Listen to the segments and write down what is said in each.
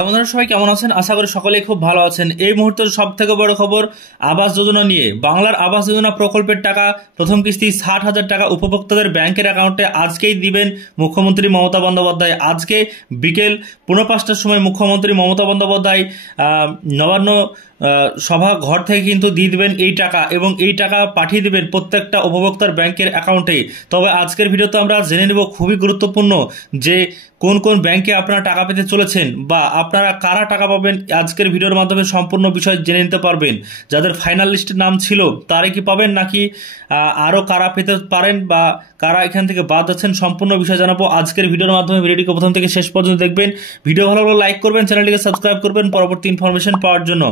আপনারা সবাই কেমন আছেন? আশা করি সকলেই খুব ভালো আছেন। এই মুহূর্তের সবথেকে বড় খবর আবাস যোজনা নিয়ে। বাংলার আবাস যোজনা প্রকল্পের টাকা প্রথম কিস্তি 60,000 টাকা উপভোক্তাদের ব্যাংকের অ্যাকাউন্টে আজকেই দিবেন মুখ্যমন্ত্রী মমতা বন্দ্যোপাধ্যায়। আজকে বিকেল 5:15টার সময় মুখ্যমন্ত্রী মমতা বন্দ্যোপাধ্যায় নবান্ন সভা ঘর থেকে কিন্তু দিয়ে দেবেন এই টাকা, এবং এই টাকা পাঠিয়ে দেবেন প্রত্যেকটা উপভোক্তার ব্যাংকের অ্যাকাউন্টে। তবে আজকের ভিডিওতে আমরা জেনে নেব, খুবই গুরুত্বপূর্ণ, যে কোন কোন ব্যাংকে আপনারা টাকা পেতে চলেছেন বা আপনারা কারা টাকা পাবেন। আজকের ভিডিওর মাধ্যমে সম্পূর্ণ বিষয় জেনে নিতে পারবেন। যাদের ফাইনাল লিস্টের নাম ছিল তারাই কি পাবেন, নাকি আরও কারা পেতে পারেন বা কারা এখান থেকে বাদ আছেন, সম্পূর্ণ বিষয় জানাবো আজকের ভিডিওর মাধ্যমে। ভিডিওটিকে প্রথম থেকে শেষ পর্যন্ত দেখবেন। ভিডিও ভালো লাগলে লাইক করবেন, চ্যানেলটিকে সাবস্ক্রাইব করবেন পরবর্তী ইনফরমেশন পাওয়ার জন্য।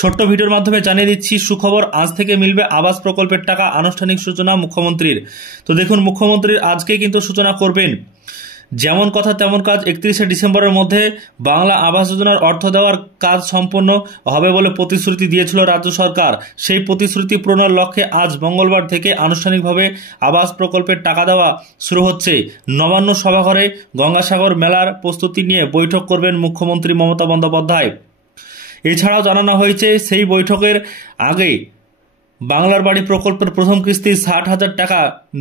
ছোট্ট ভিডিওর মাধ্যমে জানিয়ে দিচ্ছি সুখবর, আজ থেকে মিলবে আবাস প্রকল্পের টাকা। আনুষ্ঠানিক সূচনা মুখ্যমন্ত্রীর। তো দেখুন, মুখ্যমন্ত্রীর আজকে কিন্তু সূচনা করবেন। যেমন কথা তেমন কাজ, 31শে ডিসেম্বরের মধ্যে বাংলা আবাস যোজনার অর্থ দেওয়ার কাজ সম্পন্ন হবে বলে প্রতিশ্রুতি দিয়েছিল রাজ্য সরকার। সেই প্রতিশ্রুতি পূরণের লক্ষ্যে আজ মঙ্গলবার থেকে আনুষ্ঠানিকভাবে আবাস প্রকল্পের টাকা দেওয়া শুরু হচ্ছে। নবান্ন সভাঘরে গঙ্গাসাগর মেলার প্রস্তুতি নিয়ে বৈঠক করবেন মুখ্যমন্ত্রী মমতা বন্দ্যোপাধ্যায়। এছাড়াও জানানো হয়েছে, সেই বৈঠকের আগে বাংলার বাড়ি প্রকল্পের প্রথম কিস্তি 60,000 টাকা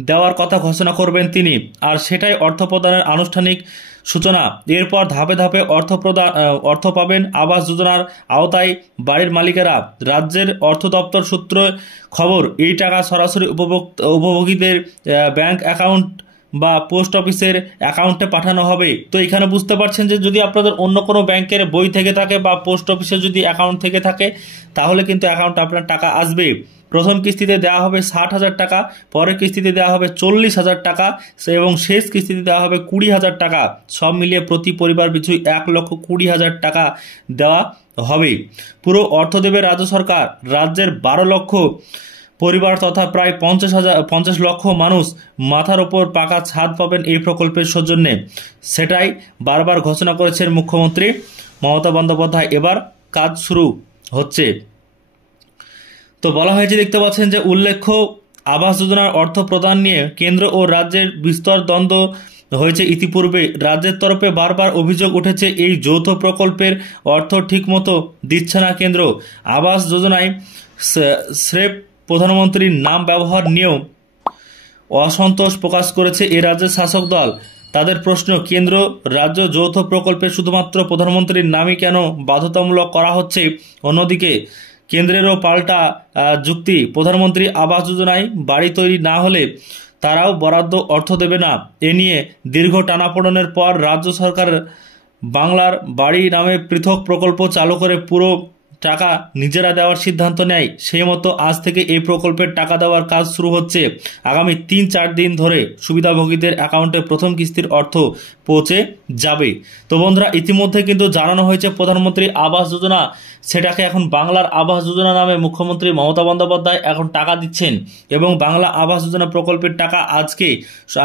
দেওয়ার কথা ঘোষণা করবেন তিনি, আর সেটাই অর্থ প্রদানের আনুষ্ঠানিক সূচনা। এরপর ধাপে ধাপে অর্থ পাবেন আবাস যোজনার আওতায় বাড়ির মালিকেরা। রাজ্যের অর্থ দপ্তর সূত্রে খবর, এই টাকা সরাসরি উপভোগীদের ব্যাংক অ্যাকাউন্ট বা পোস্ট অফিসের অ্যাকাউন্টে পাঠানো হবে। তো এখানে বুঝতে পারছেন যে যদি আপনাদের অন্য কোনো ব্যাংকের বই থেকে থাকে বা পোস্ট অফিসে যদি অ্যাকাউন্ট থেকে থাকে, তাহলে কিন্তু অ্যাকাউন্টে আপনার টাকা আসবে। প্রথম কিস্তিতে দেওয়া হবে 60,000 টাকা, পরের কিস্তিতে দেওয়া হবে 40,000 টাকা, এবং শেষ কিস্তিতে দেওয়া হবে 20,000 টাকা। সব মিলিয়ে প্রতি পরিবার পিছু 1,20,000 টাকা দেওয়া হবে। পুরো অর্থ দেবে রাজ্য সরকার। রাজ্যের 12 লক্ষ পরিবার তথা প্রায় 50 লক্ষ মানুষ মাথার ওপর পাকা ছাদ পাবেন এই প্রকল্পের সৌজন্যে। সেটাই বারবার ঘোষণা করেছেন মুখ্যমন্ত্রী মমতা বন্দ্যোপাধ্যায়। এবার কাজ শুরু হচ্ছে। তো বলা হয়েছে, দেখতে পাচ্ছেন যে উল্লেখ্য, আবাস যোজনার অর্থ প্রদান নিয়ে কেন্দ্র ও রাজ্যের বিস্তর দ্বন্দ্ব হয়েছে ইতিপূর্বে। রাজ্যের তরফে বারবার অভিযোগ উঠেছে, এই যৌথ প্রকল্পের অর্থ ঠিকমতো দিচ্ছে না কেন্দ্র। আবাস যোজনায় স্রেফ প্রধানমন্ত্রীর নাম ব্যবহার নিয়েও অসন্তোষ প্রকাশ করেছে এ রাজ্যের শাসক দল। তাদের প্রশ্ন, কেন্দ্র রাজ্য যৌথ প্রকল্পে শুধুমাত্র প্রধানমন্ত্রীর নামই কেন বাধ্যতামূলক করা হচ্ছে? অন্যদিকে কেন্দ্রেরও পাল্টা যুক্তি, প্রধানমন্ত্রী আবাস যোজনায় বাড়ি তৈরি না হলে তারাও বরাদ্দ অর্থ দেবে না। এ নিয়ে দীর্ঘ টানাপোড়েনের পর রাজ্য সরকার বাংলার বাড়ি নামে পৃথক প্রকল্প চালু করে পুরো টাকা নিজেরা দেওয়ার সিদ্ধান্ত নেয়। সেই মতো আজ থেকে এই প্রকল্পের টাকা দেওয়ার কাজ শুরু হচ্ছে। আগামী 3-4 দিন ধরে সুবিধাভোগীদের অ্যাকাউন্টে প্রথম কিস্তির অর্থ পৌঁছে যাবে। তো বন্ধুরা, ইতিমধ্যে কিন্তু জানানো হয়েছে প্রধানমন্ত্রী আবাস যোজনা, সেটাকে এখন বাংলার আবাস যোজনা নামে মুখ্যমন্ত্রী মমতা বন্দ্যোপাধ্যায় এখন টাকা দিচ্ছেন, এবং বাংলা আবাস যোজনা প্রকল্পের টাকা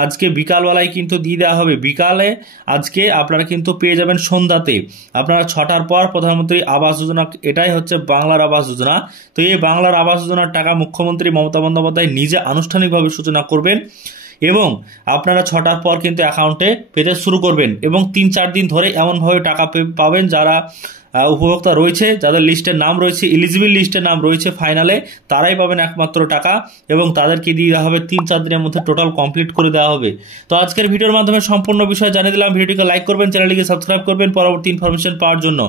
আজকে বিকালবেলায় কিন্তু দিয়ে দেওয়া হবে। বিকালে আজকে আপনারা কিন্তু পেয়ে যাবেন সন্ধ্যাতে। আপনারা 6টার পর প্রধানমন্ত্রী আবাস যোজনা, এটাই হচ্ছে বাংলার আবাস যোজনা। তো এই বাংলার আবাস যোজনার টাকা মুখ্যমন্ত্রী মমতা বন্দ্যোপাধ্যায় নিজে আনুষ্ঠানিকভাবে সূচনা করবেন, এবং আপনারা 6টার পর কিন্তু অ্যাকাউন্টে পেতে শুরু করবেন, এবং 3-4 দিন ধরে এমনভাবে টাকা পাবেন যারা উপভোক্তা রয়েছে, যাদের লিস্টের নাম রয়েছে, এলিজিবল লিস্টের নাম রয়েছে ফাইনালে, তারাই পাবেন একমাত্র টাকা, এবং তাদেরকে দিয়ে দেওয়া হবে 3-4 দিনের মধ্যে টোটাল কমপ্লিট করে দেওয়া হবে। তো আজকের ভিডিওর মাধ্যমে সম্পূর্ণ বিষয় জানিয়ে দিলাম। ভিডিওটিকে লাইক করবেন, চ্যানেলটিকে সাবস্ক্রাইব করবেন পরবর্তী ইনফরমেশন পাওয়ার জন্য।